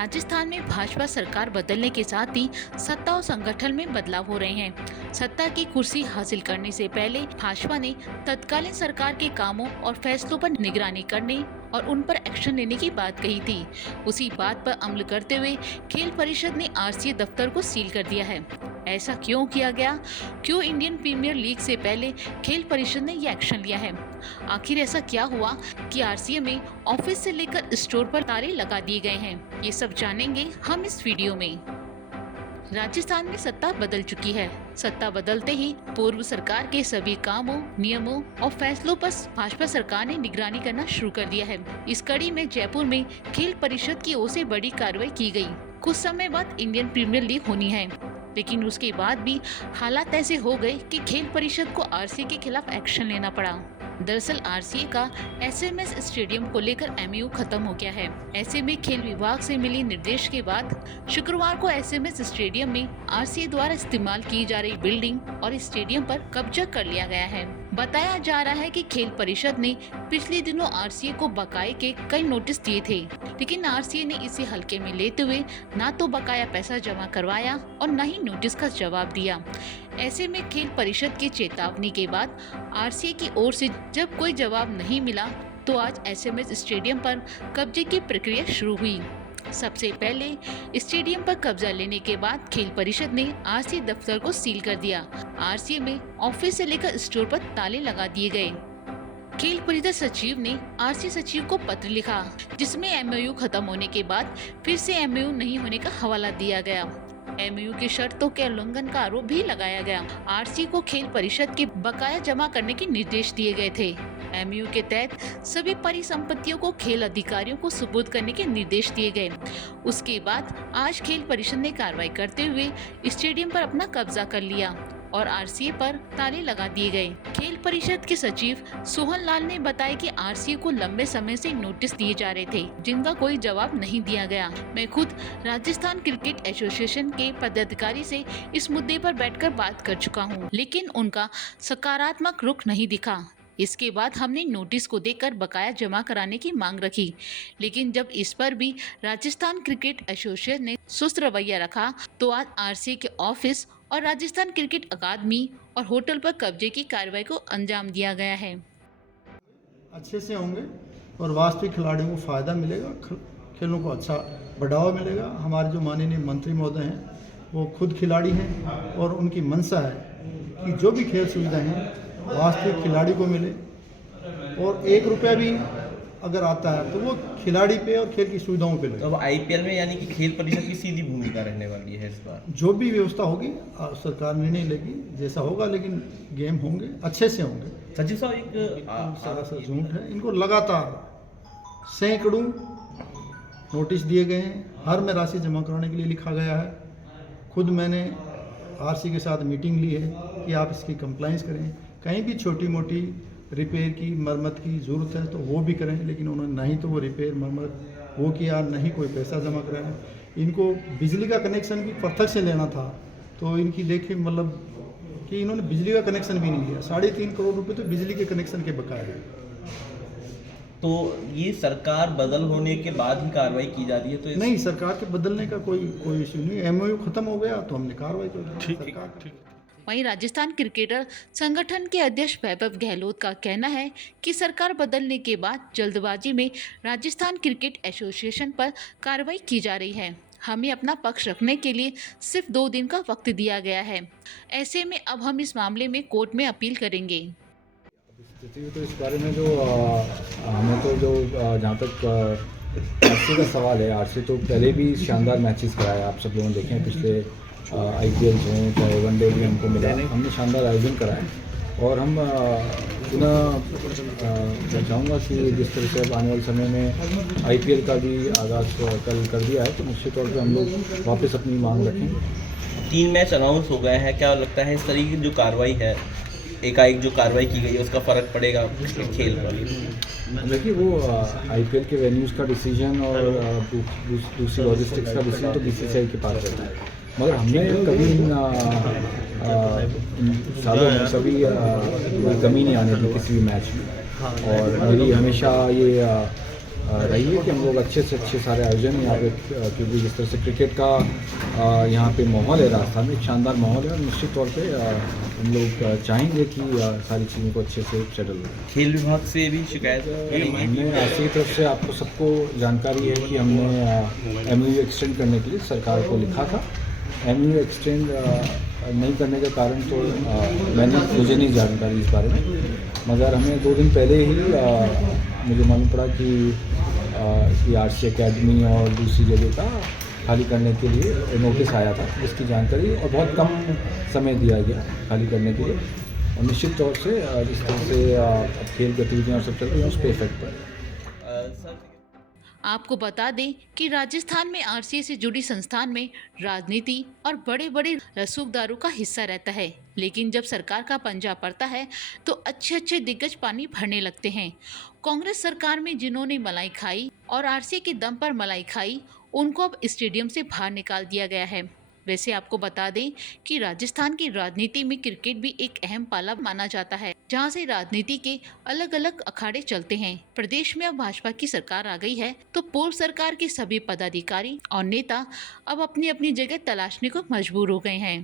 राजस्थान में भाजपा सरकार बदलने के साथ ही सत्ता और संगठन में बदलाव हो रहे हैं। सत्ता की कुर्सी हासिल करने से पहले भाजपा ने तत्कालीन सरकार के कामों और फैसलों पर निगरानी करने और उन पर एक्शन लेने की बात कही थी। उसी बात पर अमल करते हुए खेल परिषद ने आरसीए दफ्तर को सील कर दिया है। ऐसा क्यों किया गया? क्यों इंडियन प्रीमियर लीग से पहले खेल परिषद ने ये एक्शन लिया है? आखिर ऐसा क्या हुआ कि आरसीए में ऑफिस से लेकर स्टोर पर ताले लगा दिए गए हैं? ये सब जानेंगे हम इस वीडियो में। राजस्थान में सत्ता बदल चुकी है। सत्ता बदलते ही पूर्व सरकार के सभी कामों, नियमों और फैसलों पर भाजपा सरकार ने निगरानी करना शुरू कर दिया है। इस कड़ी में जयपुर में खेल परिषद की ओर से बड़ी कार्रवाई की गई। कुछ समय बाद इंडियन प्रीमियर लीग होनी है, लेकिन उसके बाद भी हालात ऐसे हो गए कि खेल परिषद को आरसीए के खिलाफ एक्शन लेना पड़ा। दरअसल आरसीए का एसएमएस स्टेडियम को लेकर एमओयू खत्म हो गया है। ऐसे में खेल विभाग से मिली निर्देश के बाद शुक्रवार को एसएमएस स्टेडियम में आरसीए द्वारा इस्तेमाल की जा रही बिल्डिंग और स्टेडियम पर कब्जा कर लिया गया है। बताया जा रहा है कि खेल परिषद ने पिछले दिनों आरसीए को बकाये के कई नोटिस दिए थे, लेकिन आरसीए ने इसे हल्के में लेते हुए न तो बकाया पैसा जमा करवाया और न ही नोटिस का जवाब दिया। ऐसे में खेल परिषद की चेतावनी के बाद आरसीए की ओर से जब कोई जवाब नहीं मिला तो आज एसएमएस स्टेडियम पर कब्जे की प्रक्रिया शुरू हुई। सबसे पहले स्टेडियम पर कब्जा लेने के बाद खेल परिषद ने आरसीए दफ्तर को सील कर दिया। आरसीए में ऑफिस से लेकर स्टोर पर ताले लगा दिए गए। खेल परिषद सचिव ने आरसीए सचिव को पत्र लिखा, जिसमें एमओयू खत्म होने के बाद फिर से एमओयू नहीं होने का हवाला दिया गया। एमओयू की शर्तों के उल्लंघन का आरोप भी लगाया गया। आरसीए को खेल परिषद के बकाया जमा करने के निर्देश दिए गए थे। एमओयू के तहत सभी परिसंपत्तियों को खेल अधिकारियों को सुपुर्द करने के निर्देश दिए गए। उसके बाद आज खेल परिषद ने कार्रवाई करते हुए स्टेडियम पर अपना कब्जा कर लिया और आरसीए पर ताले लगा दिए गए। खेल परिषद के सचिव सोहन लाल ने बताया कि आरसीए को लंबे समय से नोटिस दिए जा रहे थे, जिनका कोई जवाब नहीं दिया गया। मैं खुद राजस्थान क्रिकेट एसोसिएशन के पदाधिकारी से इस मुद्दे पर बैठकर बात कर चुका हूं, लेकिन उनका सकारात्मक रुख नहीं दिखा। इसके बाद हमने नोटिस को देकर बकाया जमा कराने की मांग रखी, लेकिन जब इस पर भी राजस्थान क्रिकेट एसोसिएशन ने सुस्त रवैया रखा तो आज आरसीए के ऑफिस और राजस्थान क्रिकेट अकादमी और होटल पर कब्जे की कार्रवाई को अंजाम दिया गया है। अच्छे से होंगे और वास्तविक खिलाड़ियों को फ़ायदा मिलेगा, खेलों को अच्छा बढ़ावा मिलेगा। हमारे जो माननीय मंत्री महोदय हैं वो खुद खिलाड़ी हैं और उनकी मंशा है कि जो भी खेल सुविधाएं हैं वास्तविक खिलाड़ी को मिले और 1 रुपया भी अगर आता है तो वो खिलाड़ी पे और खेल की सुविधाओं पे लगे। तो अब आईपीएल में यानी कि खेल परिषद की सीधी भूमिका रहने वाली है इस बार। जो भी व्यवस्था होगी सरकार निर्णय लेगी, जैसा होगा, लेकिन गेम होंगे, अच्छे से होंगे। सचिव साहब एक सारा झूठ है। इनको लगातार सैकड़ों नोटिस दिए गए हैं, हर में राशि जमा कराने के लिए लिखा गया है। खुद मैंने आरसी के साथ मीटिंग ली है कि आप इसकी कंप्लाइंस करें, कहीं भी छोटी मोटी रिपेयर की मरम्मत की ज़रूरत है तो वो भी करें, लेकिन उन्होंने नहीं तो वो रिपेयर मरम्मत वो किया, नहीं कोई पैसा जमा कराया। इनको बिजली का कनेक्शन भी प्रत्यक्ष से लेना था, तो इनकी देखिए मतलब कि इन्होंने बिजली का कनेक्शन भी नहीं लिया। 3.5 करोड़ रुपए तो बिजली के कनेक्शन के बकाए हैं। तो ये सरकार बदल होने के बाद ही कार्रवाई की जा रही है? तो नहीं, सरकार के बदलने का कोई इश्यू नहीं। एमओयू खत्म हो गया तो हमने कार्रवाई कर दी। वहीं राजस्थान क्रिकेटर संगठन के अध्यक्ष वैभव गहलोत का कहना है कि सरकार बदलने के बाद जल्दबाजी में राजस्थान क्रिकेट एसोसिएशन पर कार्रवाई की जा रही है। हमें अपना पक्ष रखने के लिए सिर्फ 2 दिन का वक्त दिया गया है। ऐसे में अब हम इस मामले में कोर्ट में अपील करेंगे। तो इस बारे में जो हमें तो जो जहाँ तक आरसी का सवाल है, आरसी तो पहले भी शानदार मैचेस कराया, आप सब लोगों ने देखे हैं। पिछले आईपीएल हों चाहे वनडे भी हमको मिला, हमने शानदार आयोजन कराया। और हम मैं चाहूँगा कि जिस तरह से अब आने वाले समय में आईपीएल का भी आगाज़ कल कर दिया है, तो निश्चित तौर पर हम लोग वापस अपनी मांग रखेंगे। 3 मैच अनाउंस हो गए हैं, क्या लगता है इस तरीके की जो कार्रवाई है, एकाएक जो कार्रवाई की गई है, उसका फ़र्क पड़ेगा खेल पर? देखिए, वो आईपीएल के वेन्यूज़ का डिसीजन और दूसरी लॉजिस्टिक्स का डिसीजन तो बीसीसीआई के पास रहता है, मगर हमने कभी इन सालों में कभी कमी नहीं आने दी किसी भी मैच में। और मेरी हमेशा ये रही है कि हम लोग अच्छे से अच्छे सारे आयोजन यहाँ पे क्योंकि जिस तरह से क्रिकेट का यहाँ पे माहौल है राजस्थान में, एक शानदार माहौल है और निश्चित तौर पे हम लोग चाहेंगे कि सारी चीज़ों को अच्छे से सेटल हो। खेल विभाग से भी शिकायत हमने आरसी की तरफ से आपको सबको जानकारी है कि हमने MOU एक्सटेंड करने के लिए सरकार को लिखा था। MOU एक्सटेंड नहीं करने का कारण तो मुझे नहीं जानकारी इस बारे में, मगर हमें 2 दिन पहले ही मुझे मालूम पड़ा कि RC एकेडमी और दूसरी जगह का खाली करने के लिए नोटिस आया था, जिसकी जानकारी और बहुत कम समय दिया गया खाली करने के लिए। और निश्चित तौर से जिस तरह से खेल गतिविधियाँ और सब चल रही हैं उस पर इफेक्ट पड़ा। आपको बता दें कि राजस्थान में RCA से जुड़ी संस्थान में राजनीति और बड़े बड़े रसूखदारों का हिस्सा रहता है, लेकिन जब सरकार का पंजा पड़ता है तो अच्छे अच्छे दिग्गज पानी भरने लगते हैं। कांग्रेस सरकार में जिन्होंने मलाई खाई और RCA के दम पर मलाई खाई, उनको अब स्टेडियम से बाहर निकाल दिया गया है। वैसे आपको बता दें कि राजस्थान की राजनीति में क्रिकेट भी एक अहम पाला माना जाता है, जहां से राजनीति के अलग अलग अखाड़े चलते हैं। प्रदेश में अब भाजपा की सरकार आ गई है तो पूर्व सरकार के सभी पदाधिकारी और नेता अब अपनी अपनी जगह तलाशने को मजबूर हो गए हैं।